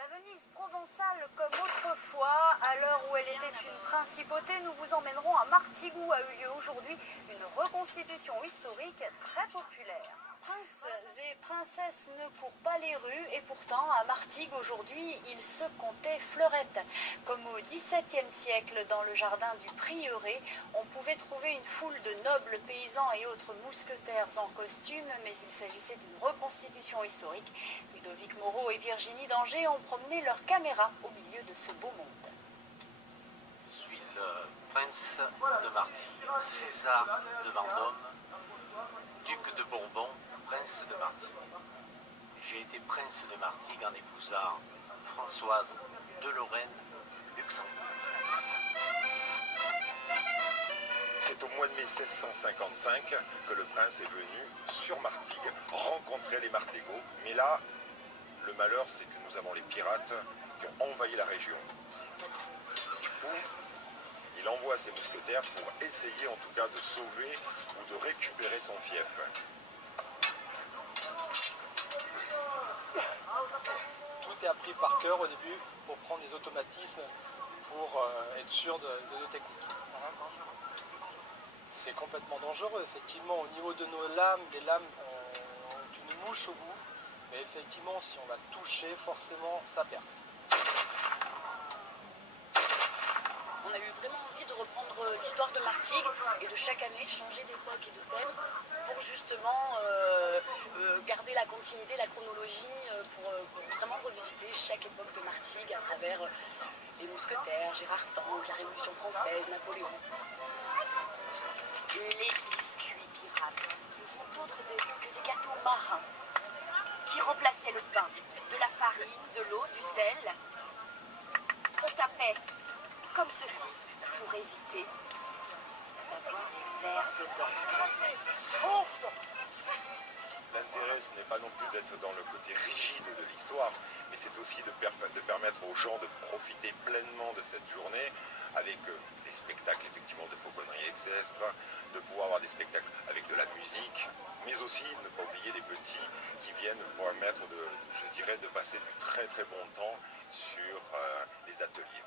La Venise provençale comme autrefois, à l'heure où elle était une principauté, nous vous emmènerons à Martigues où a eu lieu aujourd'hui une reconstitution historique très populaire. Princes et princesses ne courent pas les rues et pourtant à Martigues aujourd'hui il se comptait fleurette. Comme au XVIIe siècle dans le jardin du prieuré, on pouvait trouver une foule de nobles paysans et autres mousquetaires en costume, mais il s'agissait d'une reconstitution historique. Ludovic Moreau et Virginie d'Angers ont promené leur caméra au milieu de ce beau monde. Je suis le prince de Martigues, César de Vendôme, duc de Bourbon, prince de Martigues. J'ai été prince de Martigues en épousant Françoise de Lorraine-Luxembourg. C'est au mois de mai 1655 que le prince est venu sur Martigues rencontrer les Martégots. Mais là, le malheur, c'est que nous avons les pirates qui ont envahi la région. Du coup, il envoie ses mousquetaires pour essayer en tout cas de sauver ou de récupérer son fief. Tout est appris par cœur au début pour prendre des automatismes pour être sûr de nos techniques. C'est complètement dangereux, effectivement. Au niveau de nos lames, les lames ont une mouche au bout, mais effectivement, si on va toucher, forcément, ça perce. On a eu vraiment envie de reprendre l'histoire de Martigues et de chaque année changer d'époque et de thème pour justement garder la continuité, la chronologie, pour vraiment revisiter chaque époque de Martigues à travers les mousquetaires, Gérard Tank, la Révolution française, Napoléon. Les biscuits pirates ne sont autres que des gâteaux marins qui remplaçaient le pain, de la farine, de l'eau, du sel. On tapait comme ceci pour éviter d'avoir des vers dedans. L'intérêt, ce n'est pas non plus d'être dans le côté rigide de l'histoire, mais c'est aussi de permettre aux gens de profiter pleinement de cette journée avec des spectacles effectivement de fauconnerie extraterrestre, de pouvoir avoir des spectacles avec de la musique, mais aussi ne pas oublier les petits qui viennent pour permettre de passer du très très bon temps sur les ateliers.